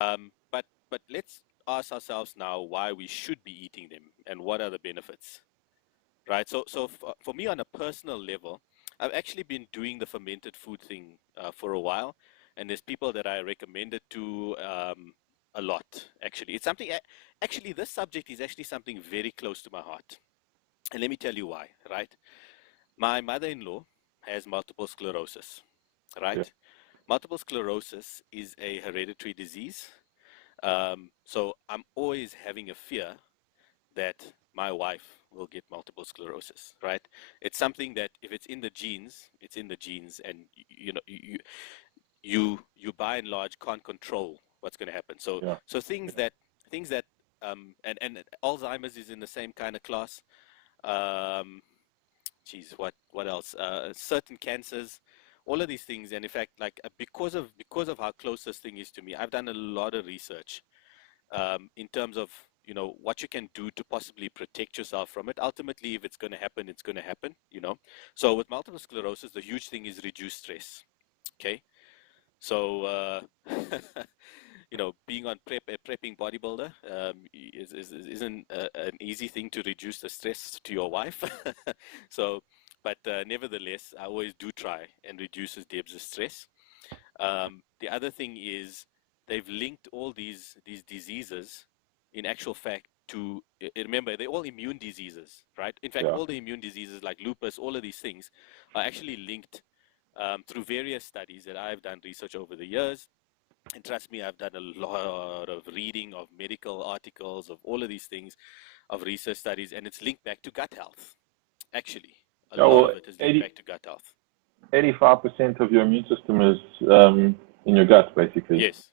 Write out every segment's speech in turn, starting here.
But let's ask ourselves now why we should be eating them and what are the benefits, right? So for me on a personal level, I've actually been doing the fermented food thing for a while, and there's people that I recommend it to a lot. Actually, it's something. Actually, this subject is actually something very close to my heart, and let me tell you why. Right, my mother-in-law has multiple sclerosis. Yeah. Right, multiple sclerosis is a hereditary disease. So I'm always having a fear that my wife will get multiple sclerosis, right? It's something that if it's in the genes, it's in the genes, and you know you by and large can't control what's going to happen. So Yeah. so things that and Alzheimer's is in the same kind of class. Um, Geez, what else? Certain cancers, all of these things, and in fact, like because of how close this thing is to me, I've done a lot of research in terms of what you can do to possibly protect yourself from it. Ultimately, if it's going to happen, it's going to happen. So with multiple sclerosis, the huge thing is reduce stress. Okay, so being on a prepping bodybuilder isn't an easy thing to reduce the stress to your wife. So, but nevertheless, I always do try and reduces Deb's stress. The other thing is they've linked all these diseases, in actual fact, to remember they're all immune diseases, right? In fact, Yeah. all the immune diseases like lupus, all of these things are actually linked through various studies that I've done research over the years. And trust me, I've done a lot of reading of medical articles, of all of these things, of research studies, and it's linked back to gut health. Actually, a Yeah. lot Well, of it is linked back to gut health. 85% of your immune system is in your gut, basically. Yes,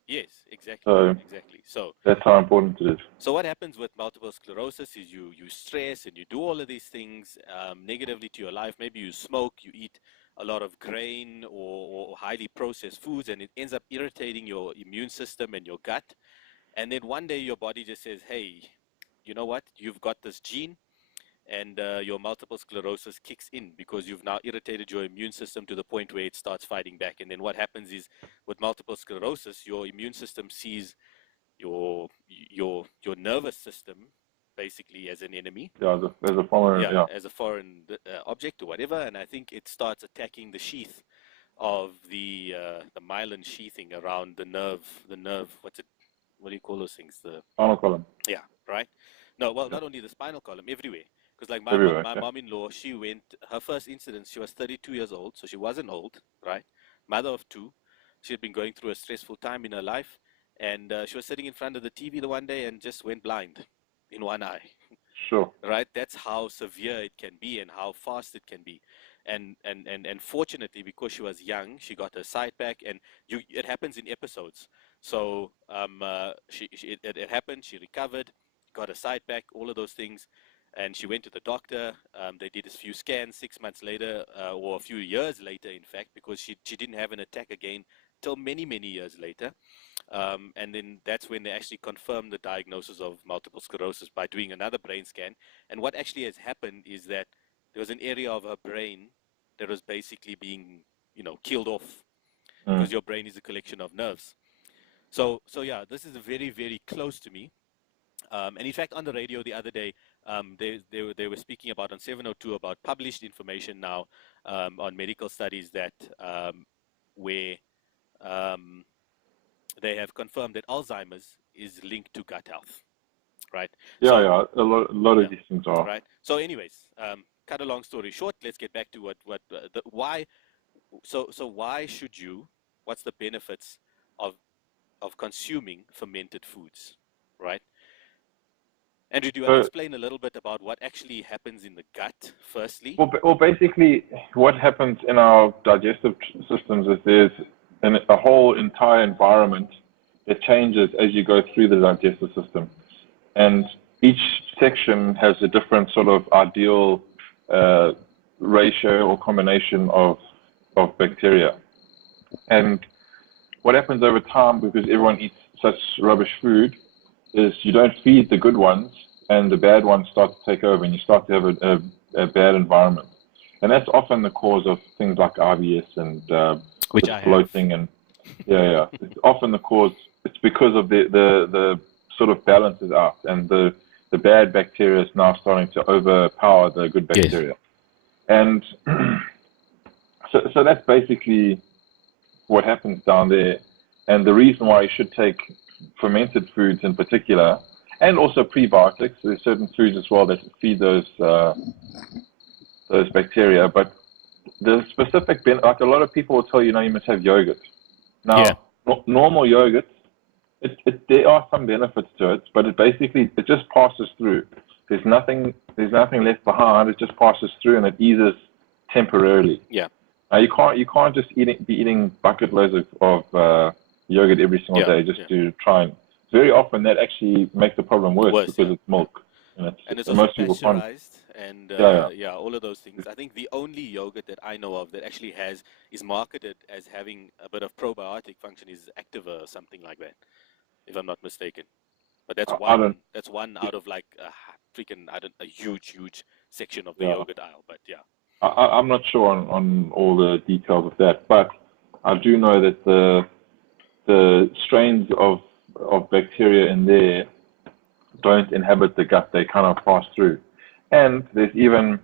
exactly, So exactly. So, that's how important it is. so what happens with multiple sclerosis is you stress and you do all of these things negatively to your life. Maybe you smoke, you eat a lot of grain or highly processed foods, and it ends up irritating your immune system and your gut. And then one day your body just says, hey, you know what? You've got this gene, and your multiple sclerosis kicks in because you've now irritated your immune system to the point where it starts fighting back. And then what happens is with multiple sclerosis, your immune system sees your nervous system basically as an enemy. Yeah, as a foreign, Yeah, yeah. as a foreign object or whatever. And I think it starts attacking the sheath of the myelin sheathing around the nerve. What do you call those things? The Spinal column Yeah, right. No, well, yeah. not only the spinal column, everywhere. Because like Everywhere. my Okay. mom-in-law, she went her first incident. She was 32 years old, so she wasn't old, right? Mother of two. She had been going through a stressful time in her life, and she was sitting in front of the TV the one day and just went blind in one eye. Sure. Right? That's how severe it can be and how fast it can be. And fortunately, because she was young, she got her sight back, and it happens in episodes. So it happened. She recovered, got her sight back, all of those things, and she went to the doctor. They did a few scans 6 months later, or a few years later, in fact, because she didn't have an attack again till many years later. And then that's when they actually confirmed the diagnosis of multiple sclerosis by doing another brain scan. And what actually has happened is that there was an area of her brain that was basically being, killed off, Mm. because your brain is a collection of nerves. So yeah, this is very close to me. And in fact, on the radio the other day, they were speaking about on 702 about published information now on medical studies that where um, they have confirmed that Alzheimer's is linked to gut health, right? Yeah, So, yeah. A lot yeah, of these things are. right. So, anyways, cut a long story short, let's get back to the why. So why should you? What's the benefits of consuming fermented foods, right? Andrew, do you want to So, explain a little bit about what actually happens in the gut, firstly? well, basically, what happens in our digestive systems is there's a whole entire environment that changes as you go through the digestive system, and each section has a different sort of ideal uh, ratio or combination of bacteria. And what happens over time, because everyone eats such rubbish food, is you don't feed the good ones, and the bad ones start to take over, and you start to have a bad environment. And that's often the cause of things like IBS and Which with I have. bloating and yeah, yeah. It's often the cause. it's because of the sort of balance is out, and the bad bacteria is now starting to overpower the good Yes. bacteria. And so that's basically what happens down there. And the reason why you should take fermented foods in particular, and also prebiotics. There's certain foods as well that feed those bacteria. But the specific like a lot of people will tell you, you must have yogurt. Yeah. Now, normal yogurt, there are some benefits to it, but it just passes through. There's nothing left behind. It just passes through and it eases temporarily. Yeah. Now you can't just be eating bucket loads of yogurt every single day just to try and. Very often that actually makes the problem worse because it's milk, and it's also most people can't. pasteurized and Yeah. all of those things. I think the only yogurt that I know of that actually is marketed as having a bit of probiotic function is Activa or something like that, if I'm not mistaken. But that's I don't. one out of like a huge section of the Yeah. yogurt aisle. But yeah. I'm not sure on all the details of that, but I do know that the strains of bacteria in there don't inhabit the gut; they kind of pass through. And there's even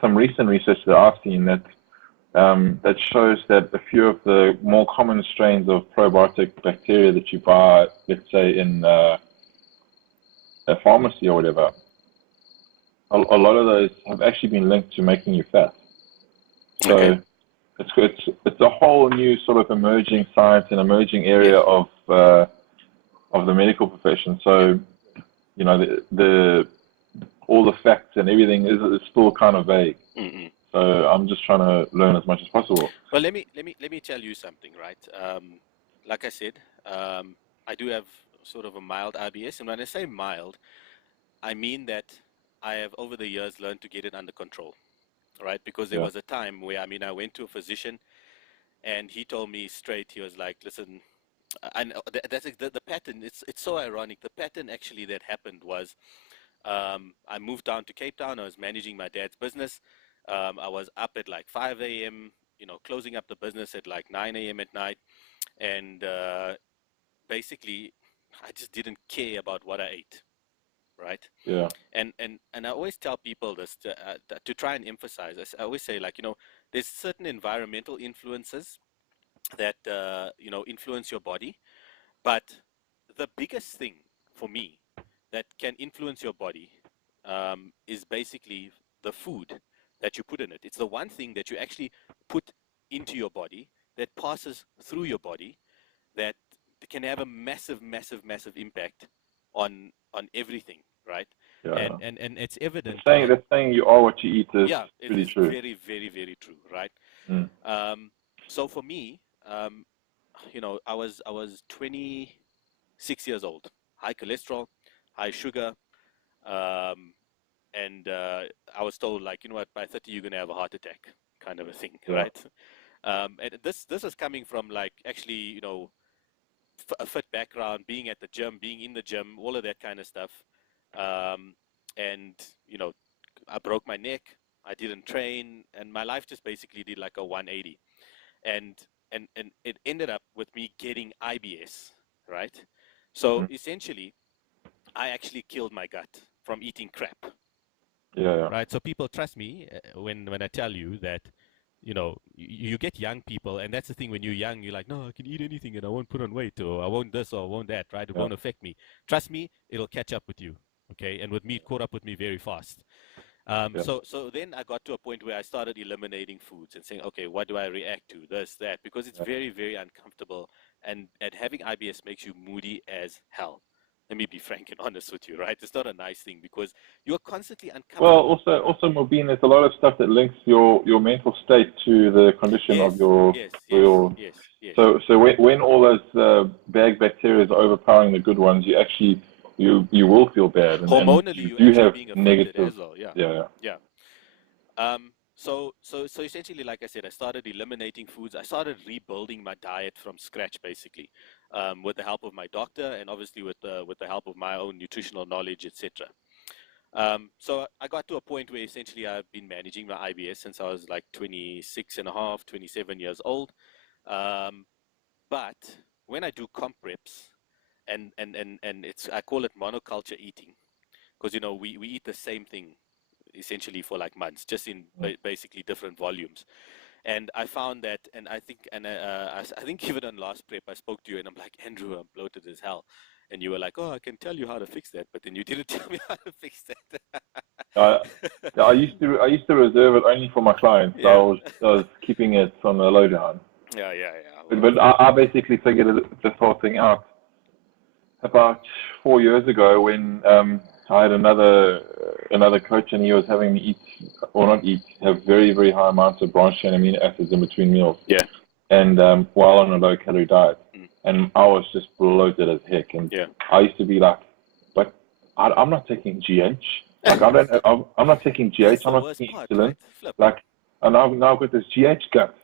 some recent research that I've seen that shows that a few of the more common strains of probiotic bacteria that you buy, let's say in a pharmacy or whatever, a lot of those have actually been linked to making you fat. So Okay. it's a whole new sort of emerging science and emerging area Yes. of the medical profession. So the all the facts and everything is still kind of vague. Mm-mm. So I'm just trying to learn as much as possible. Well, let me tell you something, right? Like I said, I do have sort of a mild IBS, and when I say mild, I mean that I have over the years learned to get it under control, right? Because there Yeah, was a time where I went to a physician, and he told me straight. He was like, "Listen, I know that's the pattern. It's so ironic. The pattern actually that happened was I moved down to Cape Town. I was managing my dad's business. I was up at like 5 a.m., closing up the business at like 9 a.m. at night. And basically, I just didn't care about what I ate, right? yeah, And I always tell people this to try and emphasize. I always say, like, there's certain environmental influences that, influence your body. But the biggest thing for me that can influence your body is basically the food that you put in it. It's the one thing that you actually put into your body that passes through your body that can have a massive impact on everything, right? yeah. And it's evident. That saying you are what you eat is Yeah, it pretty is true. very true, right? Mm. So for me, I was 26 years old, high cholesterol, high sugar, um, and I was told, like, you know what, by 30 you're gonna have a heart attack, kind of a thing, Yeah, right? And this is coming from, like, actually, a fit background, being at the gym, being in the gym, all of that kind of stuff. Um, and I broke my neck. I didn't train, and my life just basically did like a 180. And and it ended up with me getting IBS, right? So mm. essentially, I actually killed my gut from eating crap, Yeah, right? So people trust me when I tell you that, you get young people, and that's the thing. When you're young, you're like, no, I can eat anything and I won't put on weight, or I won't this, or I won't that, right? It yeah, won't affect me. Trust me, it'll catch up with you, okay? And with me, it caught up with me very fast. yeah, So then I got to a point where I started eliminating foods and saying, okay, what do I react to? This, that, because it's yeah. very uncomfortable, and having IBS makes you moody as hell. Let me be frank and honest with you, right? It's not a nice thing because you're constantly Well, uncomfortable. also, Mobeen, there's a lot of stuff that links your mental state to the condition of Yes, your yes, yes, your. yes, yes. So when all those bad bacteria are overpowering the good ones, you will feel bad, and Hormonally, you you're do actually have being affected negative. as well. Yeah, Yeah, yeah. So essentially, like I said, I started eliminating foods. I started rebuilding my diet from scratch, basically, with the help of my doctor and obviously with the help of my own nutritional knowledge, etc. So I got to a point where essentially I've been managing my IBS since I was like 26 and a half, 27 years old. Um, but when I do comp reps, and it's, I call it monoculture eating, because we eat the same thing essentially for like months, just in basically different volumes. And I found that, and I think, I think even on last prep, I spoke to you, and I'm like, Andrew, I'm bloated as hell, and you were like, oh, I can tell you how to fix that, but then you didn't tell me how to fix that. I, I used to reserve it only for my clients, so Yeah, I was keeping it on the lowdown. yeah. But, Well, but I basically figured this whole thing out about 4 years ago when I had another coach, and he was having me eat, or not eat, have very, very high amounts of branched chain amino acids in between meals, yeah, and while on a low calorie diet, mm, and I was just bloated as heck, and yeah. I used to be like, but I'm not taking GH, like I'm not taking GH, That's I'm the not worst taking part, insulin, right? Flip. like, and now I've got this GH gut,